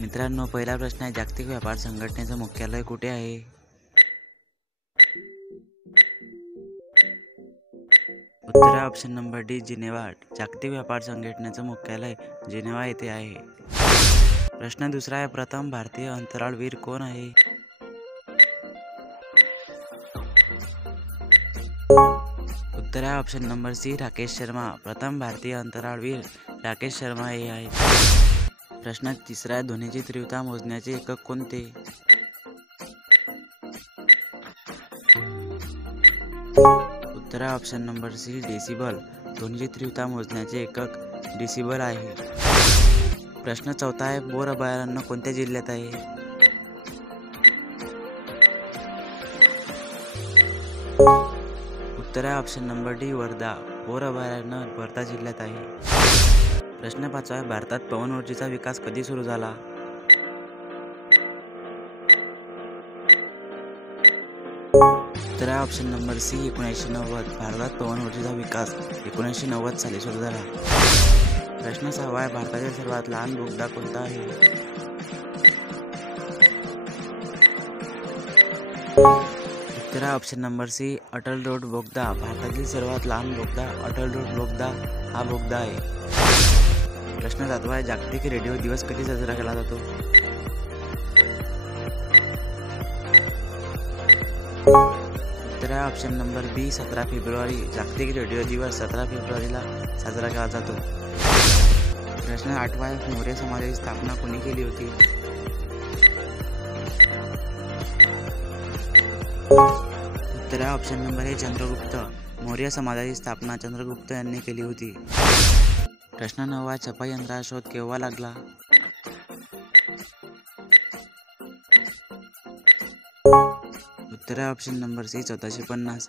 मित्रांनो, पहिला प्रश्न आहे, जागतिक व्यापार संघटनेचं मुख्यालय कुठे आहे? उत्तर आहे ऑप्शन नंबर डी, जिनेव्हा. जागतिक व्यापार संघटनेचं मुख्यालय जिनेव्हा येथे आहे. प्रश्न दुसरा आहे, प्रथम भारतीय अंतराळवीर कोण आहे? उत्तर आहे option number C, Rakesh Sharma. प्रथम भारतीय अंतराळवीर राकेश शर्मा हे आहे. प्रश्न तिसरा आहे, ध्वनीची तीव्रता मोजण्याचे एकक कोणते? उत्तर आहे ऑप्शन नंबर सी, डेसिबल. ध्वनीची तीव्रता मोजण्याचे एकक डेसिबल आहे. प्रश्न चौथा आहे, बोर अभयारण्य कोणत्या जिल्ह्यात आहे? उत्तर आहे ऑप्शन नंबर डी, वर्धा. बोर अभयारण्य वर्धा जिल्ह्यात आहे. प्रश्न पाचवा आहे, भारतात पवन ऊर्जेचा विकास कधी सुरू झाला? उत्तर आहे ऑप्शन नंबर सी, 1990. भारतात पवन ऊर्जेचा विकास 1990 साली सुरू झाला. प्रश्न सहावा आहे, भारतातील सर्वात लहान बोगदा कोणता आहे? उत्तर आहे ऑप्शन नंबर सी, अटल रोड बोगदा. भारतातील सर्वात लहान बोगदा अटल रोड बोगदा हा बोगदा आहे. प्रश्न सातवा आहे, जागतिक रेडिओ दिवस कधी साजरा केला जातो? उत्तर आहे ऑप्शन नंबर बी, 17 फेब्रुवारी. जागतिक रेडिओ दिवस 17 फेब्रुवारीला साजरा केला जातो. प्रश्न आठवा आहे, मौर्य समाजाची स्थापना कोणी केली होती? उत्तर आहे ऑप्शन नंबर ए, चंद्रगुप्त. मौर्य समाजाची स्थापना चंद्रगुप्त यांनी केली होती. प्रश्न नववा, छपाई यंत्राचा शोध केव्हा लागला? उत्तर आहे ऑप्शन नंबर सी, 1450.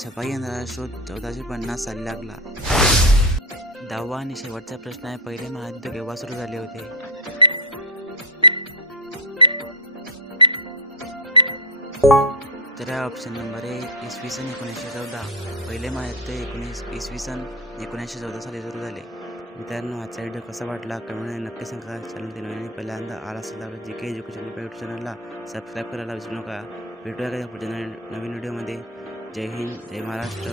छपाई यंत्राचा शोध 1450 साली लागला. दहावा आणि शेवटचा प्रश्न आहे, पहिले महायुद्ध केव्हा सुरू झाले होते? उत्तर आहे ऑप्शन नंबर ए, इसवी सन 1914. पहिले महायुद्ध इसवी सन 1914 साली सुरू झाले. मित्रांनो, आजचा व्हिडिओ कसा वाटला कमेंटमध्ये नक्की सांगा. चॅनल नवीन पहिल्यांदा आला असेल तर जी के एज्युकेशन यूट्यूब चॅनलला सबस्क्राईब करायला विसरू नका. भेटूया का पुढच्या नवीन व्हिडिओमध्ये. जय हिंद, जय महाराष्ट्र.